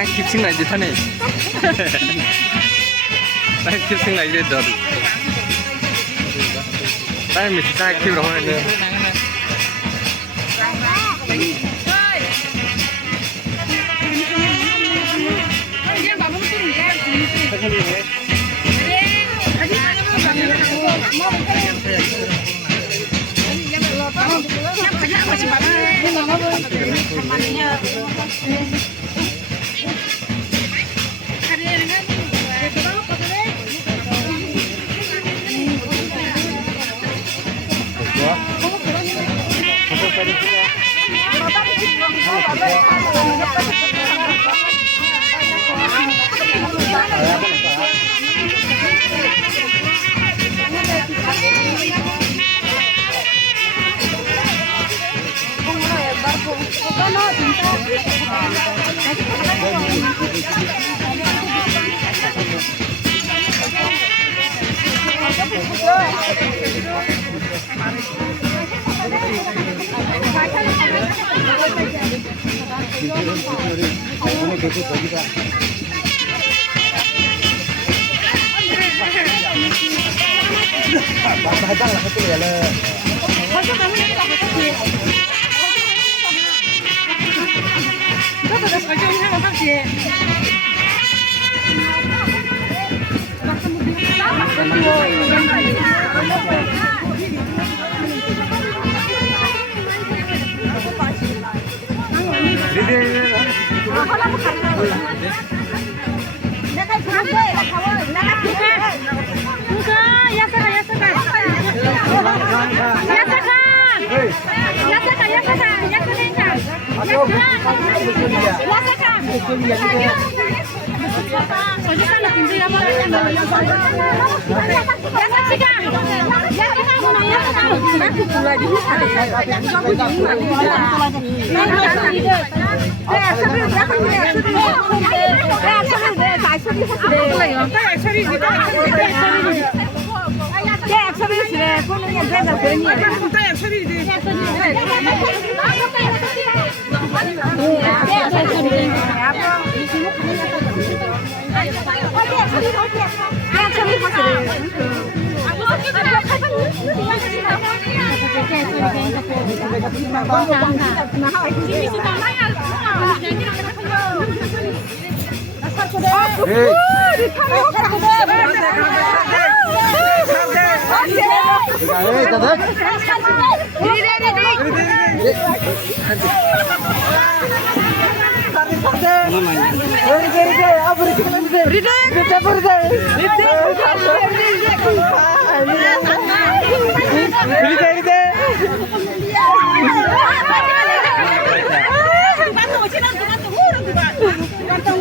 đang kịp sinh này gì thế này đang kịp sinh này gì đó đang mình sẽ kịp rồi nữa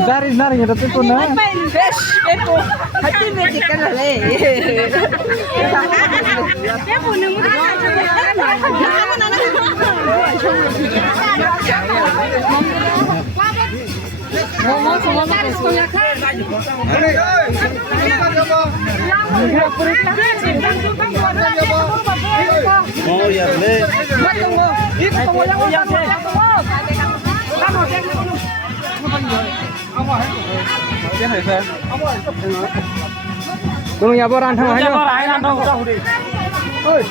Dari nari ada tu na. Fresh, pepo. Hati mesti kan le. Pepo nemu Mau semua makan sekolah kan? Oh ya le. Tụi nhà bò ran thằng hay không? Ơi.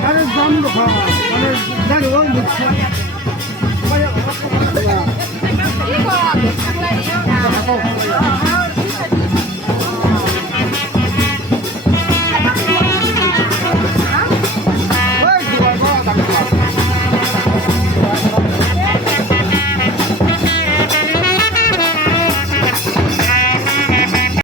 Ada jam tu apa? Ada dah orang buka. Banyak. Ini kok.